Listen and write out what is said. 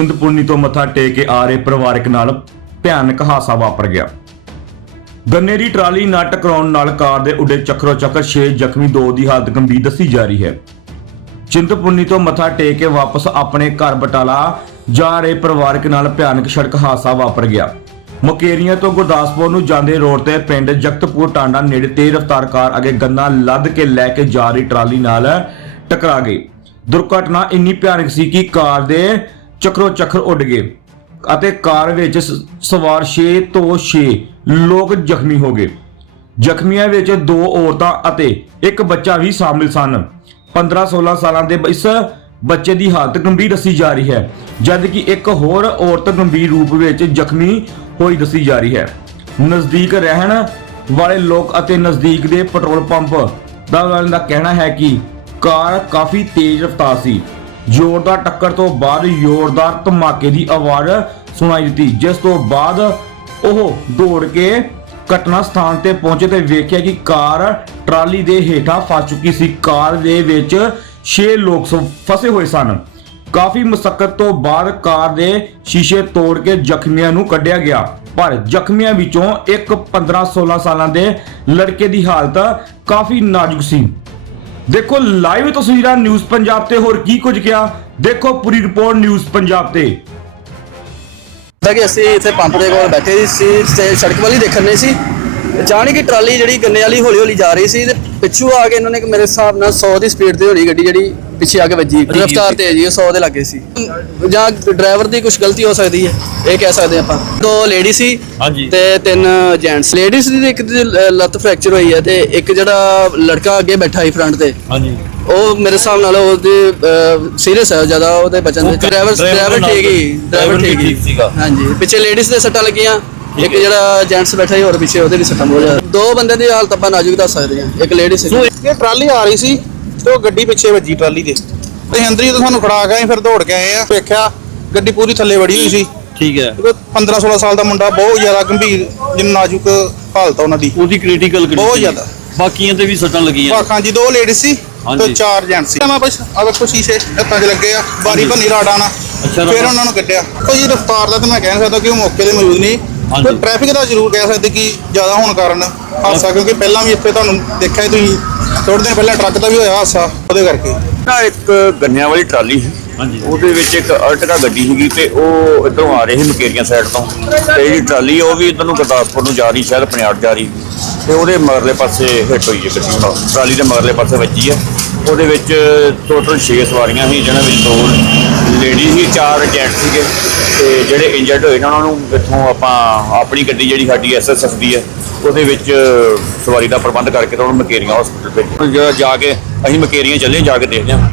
ਚਿੰਤਪੁਰਨੀ ਤੋਂ ਮੱਥਾ ਟੇਕ ਕੇ ਆ ਰਹੇ ਪਰਿਵਾਰਕ ਨਾਲ ਭਿਆਨਕ ਹਾਦਸਾ ਵਾਪਰ ਗਿਆ। ਗੰਨੇ ਦੀ ਟਰਾਲੀ ਨਾਲ ਟਕਰਾਉਣ ਨਾਲ ਕਾਰ ਦੇ ਉੱਡੇ ਚੱਕਰੋ ਚੱਕਰ 6 ਜ਼ਖਮੀ ਦੋ ਦੀ ਹਾਲਤ ਗੰਭੀਰ ਦੱਸੀ ਜਾ ਰਹੀ ਹੈ। ਚਿੰਤਪੁਰਨੀ ਤੋਂ ਮੱਥਾ ਟੇਕ ਕੇ ਵਾਪਸ ਆਪਣੇ ਘਰ ਬਟਾਲਾ ਜਾ ਰਹੇ ਪਰਿਵਾਰਕ ਨਾਲ ਭਿਆਨਕ ਸੜਕ ਹਾਦਸਾ ਵਾਪਰ ਗਿਆ। ਮੁਕੇਰੀਆਂ ਤੋਂ ਗੁਰਦਾਸਪੁਰ ਨੂੰ ਜਾਂਦੇ ਰੋਡ ਤੇ ਪਿੰਡ ਜਗਤਪੁਰ ਟਾਂਡਾ ਨੇੜੇ ਤੇਜ਼ ਰਫ਼ਤਾਰ ਕਾਰ ਅੱਗੇ ਗੰਨਾ ਲੱਦ ਕੇ ਲੈ ਕੇ ਜਾ ਰਹੀ ਟਰਾਲੀ ਨਾਲ ਟਕਰਾ ਗਈ। ਦੁਰਘਟਨਾ ਇੰਨੀ ਭਿਆਨਕ ਸੀ ਕਿ ਕਾਰ ਦੇ ਚੱਕਰੋ ਚੱਕਰ ਉੱਡ ਗਏ ਅਤੇ ਕਾਰ ਵਿੱਚ ਸਵਾਰ 6 ਤੋਂ 6 ਲੋਕ ਜ਼ਖਮੀ ਹੋ ਗਏ। ਜ਼ਖਮੀਆਂ ਵਿੱਚ ਦੋ ਔਰਤਾਂ ਅਤੇ ਇੱਕ ਬੱਚਾ ਵੀ ਸ਼ਾਮਿਲ ਸਨ। 15-16 ਸਾਲਾਂ ਦੇ ਇਸ ਬੱਚੇ ਦੀ ਹਾਲਤ ਗੰਭੀਰ ਦੱਸੀ ਜਾ ਰਹੀ ਹੈ, ਜਦਕਿ ਇੱਕ ਹੋਰ ਔਰਤ ਗੰਭੀਰ ਰੂਪ ਵਿੱਚ ਜ਼ਖਮੀ ਹੋਈ ਦੱਸੀ ਜਾ ਰਹੀ ਹੈ। ਨਜ਼ਦੀਕ ਰਹਿਣ ਵਾਲੇ ਲੋਕ ਅਤੇ ਨਜ਼ਦੀਕ ਦੇ ਪੈਟਰੋਲ ਪੰਪ ਦਾ ਵਾਲਿਆਂ ਦਾ ਕਹਿਣਾ ਹੈ ਕਿ ਕਾਰ ਕਾਫੀ ਤੇਜ਼ ਰਫ਼ਤਾਰ ਸੀ। ਜ਼ੋਰਦਾਰ ਟੱਕਰ ਤੋਂ ਬਾਅਦ ਜ਼ੋਰਦਾਰ ਧਮਾਕੇ ਦੀ ਆਵਾਜ਼ ਸੁਣਾਈ ਦਿੱਤੀ, ਜਿਸ ਤੋਂ ਬਾਅਦ ਉਹ ਦੌੜ ਕੇ ਘਟਨਾ ਸਥਾਨ ਤੇ ਪਹੁੰਚੇ ਤੇ ਵੇਖਿਆ ਕਿ ਕਾਰ ਟਰਾਲੀ ਦੇ ਹੇਠਾਂ ਫਸ ਚੁੱਕੀ ਸੀ। ਕਾਰ ਦੇ ਵਿੱਚ 6 ਲੋਕ ਫਸੇ ਹੋਏ ਸਨ। ਕਾਫੀ ਮੁਸ਼ਕਲ ਤੋਂ ਬਾਅਦ ਕਾਰ ਦੇ ਸ਼ੀਸ਼ੇ ਤੋੜ ਕੇ ਜ਼ਖਮੀਆਂ ਨੂੰ ਕੱਢਿਆ ਗਿਆ। ਪਰ ਜ਼ਖਮੀਆਂ ਵਿੱਚੋਂ ਇੱਕ 15-16 ਸਾਲਾਂ ਦੇ ਲੜਕੇ ਦੀ ਹਾਲਤ ਕਾਫੀ ਨਾਜ਼ੁਕ ਸੀ। ਦੇਖੋ ਲਾਈਵ ਤਸਵੀਰਾਂ ਨਿਊਜ਼ ਪੰਜਾਬ ਤੇ, ਹੋਰ ਕੀ ਕੁਝ ਕਿਹਾ? ਦੇਖੋ, ਪੂਰੀ ਰਿਪੋਰਟ ਨਿਊਜ਼ ਪੰਜਾਬ ਤੇ। ਤਾਂ ਕਿ ਅਸੀਂ ਇੱਥੇ ਪੰਪ ਦੇ ਕੋਲ ਬੈਠੇ ਸੀ ਤੇ ਸੜਕ ਵਾਲੀ ਦੇਖਣ ਨਹੀਂ ਸੀ। ਅਚਾਨਕ ਹੀ ਟਰਾਲੀ ਜਿਹੜੀ ਗੰਨੇ ਵਾਲੀ ਹੌਲੀ ਹੌਲੀ ਜਾ ਰਹੀ ਸੀ, ਤੇ ਪਿੱਛੋਂ ਆ ਕੇ ਇਹਨਾਂ ਨੇ ਮੇਰੇ ਹਿਸਾਬ ਨਾਲ 100 ਦੀ ਸਪੀਡ ਤੇ ਹੋਣੀ ਗੱਡੀ ਜਿਹੜੀ ਪਿੱਛੇ ਆ ਕੇ ਵੱਜੀ। ਰਫਤਾਰ ਤੇਜ਼ ਹੀ 100 ਦੇ ਲੱਗੇ ਸੀ। ਜਾਂ ਡਰਾਈਵਰ ਦੀ ਕੁਝ ਗਲਤੀ ਹੋ ਸਕਦੀ ਹੈ ਇਹ ਕਹਿ ਸਕਦੇ ਆਪਾਂ। ਦੋ ਲੇਡੀ ਸੀ ਹਾਂਜੀ। ਤੇ ਤਿੰਨ ਜੈਂਟਸ ਲੇਡੀਜ਼ ਦੀ ਇੱਕ ਦੀ ਲੱਤ ਫ੍ਰੈਕਚਰ ਹੋਈ ਹੈ ਤੇ ਇੱਕ ਜਿਹੜਾ ਲੜਕਾ ਅੱਗੇ ਬੈਠਾ ਸੀ ਫਰੰਟ ਤੇ ਹਾਂਜੀ। ਉਹ ਮੇਰੇ ਹਿਸਾਬ ਨਾਲ ਉਹਦੇ ਸੀਰੀਅਸ ਹੈ ਜ਼ਿਆਦਾ ਉਹਦੇ ਬਚਨ ਦੇ। ਡਰਾਈਵਰ ਡਰਾਈਵਰ ਠੀਕ ਹੀ ਡਰਾਈਵਰ ਠੀਕ ਹੀ। ਹਾਂਜੀ ਪਿੱਛੇ ਲੇਡੀਜ਼ ਦੇ ਸੱਟਾਂ ਲੱਗੀਆਂ ਇੱਕ ਜਿਹੜਾ ਜੈਂਟਸ ਬੈਠਾ ਸੀ ਹੋਰ ਪਿੱਛੇ ਉਹਦੇ ਵੀ ਸੱਟਾਂ ਬਹੁਤ ਜ਼ਿਆਦਾ। ਦੋ ਬੰਦੇ ਦੀ ਹਾਲਤ ਆਪਾਂ ਨਾਜ਼ੁਕ ਦੱਸ ਸਕਦੇ ਹਾਂ ਇੱਕ ਲੇਡੀ ਸੀ ਇਹ ਟਰਾਲੀ ਆ ਰਹੀ ਸੀ ਤੇ ਉਹ ਗੱਡੀ ਪਿੱਛੇ ਵੱਜੀ ਟਰਾਲੀ ਦੇ ਤੇ ਅੰਦਰ ਹੀ ਤਾਂ ਸਾਨੂੰ ਖੜਾ ਗਏ ਫਿਰ ਦੌੜ ਕੇ ਆਏ ਆ ਵੇਖਿਆ ਗੱਡੀ ਪੂਰੀ ਥੱਲੇ ਵੜੀ ਹੋਈ ਸੀ। ਠੀਕ ਹੈ। 15 16 ਸਾਲ ਦਾ ਮੁੰਡਾ ਬਹੁਤ ਜ਼ਿਆਦਾ ਗੰਭੀਰ ਜਿੰਨ ਨਾਜ਼ੁਕ ਹਾਲਤ ਆ ਉਹਨਾਂ ਦੀ। ਉਹਦੀ ਕ੍ਰਿਟੀਕਲ ਬਹੁਤ ਜ਼ਿਆਦਾ। ਬਾਕੀਆਂ ਤੇ ਵੀ ਸੱਟਾਂ ਲੱਗੀਆਂ ਵਾਖਾਂ ਜੀ ਦੋ ਲੇਡੀ ਸੀ। ਤੇ ਚਾਰ ਜੈਂਟ ਸੀ। ਮੈਂ ਬਸ ਆ ਵੇਖੋ ਸ਼ੀਸ਼ੇ ਹੱਥਾਂ 'ਚ ਲੱਗੇ ਆ ਬਾਰੀ ਭੰਨੀ ਰਾੜਾ ਨਾਲ ਫਿਰ। ਉਹਨਾਂ ਨੂੰ ਕੱਢਿਆ। ਕੋਈ ਰਫਤਾਰ ਦਾ ਤਾਂ ਮੈਂ ਕਹਿ ਨਹੀਂ ਸਕਦਾ ਕਿ ਉਹ ਮੌਕੇ ਤੇ ਮੌਜੂਦ ਨਹੀਂ। ਪਰ ਟ੍ਰੈਫਿਕ ਦਾ ਜ਼ਰੂਰ ਕਹਿ ਸਕਦੇ ਕਿ ਜ਼ਿਆਦਾ ਹੋਣ ਕਾਰਨ ਹਾਦਸਾ ਕਿਉਂਕਿ ਪਹਿਲਾਂ ਵੀ ਇੱਥੇ ਤੁਹਾਨੂੰ ਦੇਖਿਆ ਤੁਸੀਂ ਥੋੜੇ ਦਿਨ ਪਹਿਲਾਂ ਟਰੱਕ ਦਾ ਵੀ ਹੋਇਆ ਹਾਦਸਾ ਉਹਦੇ ਕਰਕੇ। ਨਾ ਇੱਕ ਗੰਨਿਆਂ ਵਾਲੀ ਟਰਾਲੀ ਸੀ। ਹਾਂਜੀ। ਉਹਦੇ ਵਿੱਚ ਇੱਕ ਅਰਟਕਾ ਗੱਡੀ ਸੀਗੀ ਤੇ ਉਹ ਇਧਰੋਂ ਆ ਰਹੀ ਸੀ ਮਕੇਰੀਆਂ ਸਾਈਡ ਤੋਂ। ਤੇ ਜਿਹੜੀ ਟਰਾਲੀ ਉਹ ਵੀ ਇਧਰ ਨੂੰ ਗੁਰਦਾਸਪੁਰ ਨੂੰ ਜਾ ਰਹੀ ਸ਼ਾਇਦ ਪਨਿਆੜ ਜਾ ਰਹੀ। ਤੇ ਉਹਦੇ ਮਗਰਲੇ ਪਾਸੇ ਹਿੱਟ ਹੋਈ ਹੈ ਗੱਡੀ। ਨਾਲ। ਟਰਾਲੀ ਦੇ ਮਗਰਲੇ ਪਾਸੇ ਵੱਜੀ ਹੈ। ਉਹਦੇ ਵਿੱਚ ਟੋਟਲ 6 ਸਵਾਰੀਆਂ ਸੀ ਜਿਹਨਾਂ ਵਿੱਚ ਦੋ ਲੇਡੀਜ਼ ਸੀ, ਚਾਰ ਜੈਂਟ ਸੀਗੇ। ਤੇ ਜਿਹੜੇ ਇੰਜਰਡ ਹੋਏ ਨੇ, ਉਹਨਾਂ ਨੂੰ ਇੱਥੋਂ ਆਪਾਂ ਆਪਣੀ ਗੱਡੀ ਜਿਹੜੀ ਸਾਡੀ ਐਸਐਸਐਫ ਦੀ ਹੈ, ਉਹਦੇ ਵਿੱਚ ਸਵਾਰੀ ਦਾ ਪ੍ਰਬੰਧ ਕਰਕੇ ਤਾਂ ਉਹਨਾਂ ਨੂੰ ਮਕੇਰੀਆਂ ਹਸਪੀਟਲ ਭੇਜਿਆ। ਜਾ ਕੇ, ਅਸੀਂ ਮਕੇਰੀਆਂ ਚੱਲੇ, ਜਾ ਕੇ ਦੇਖਦੇ ਹਾਂ।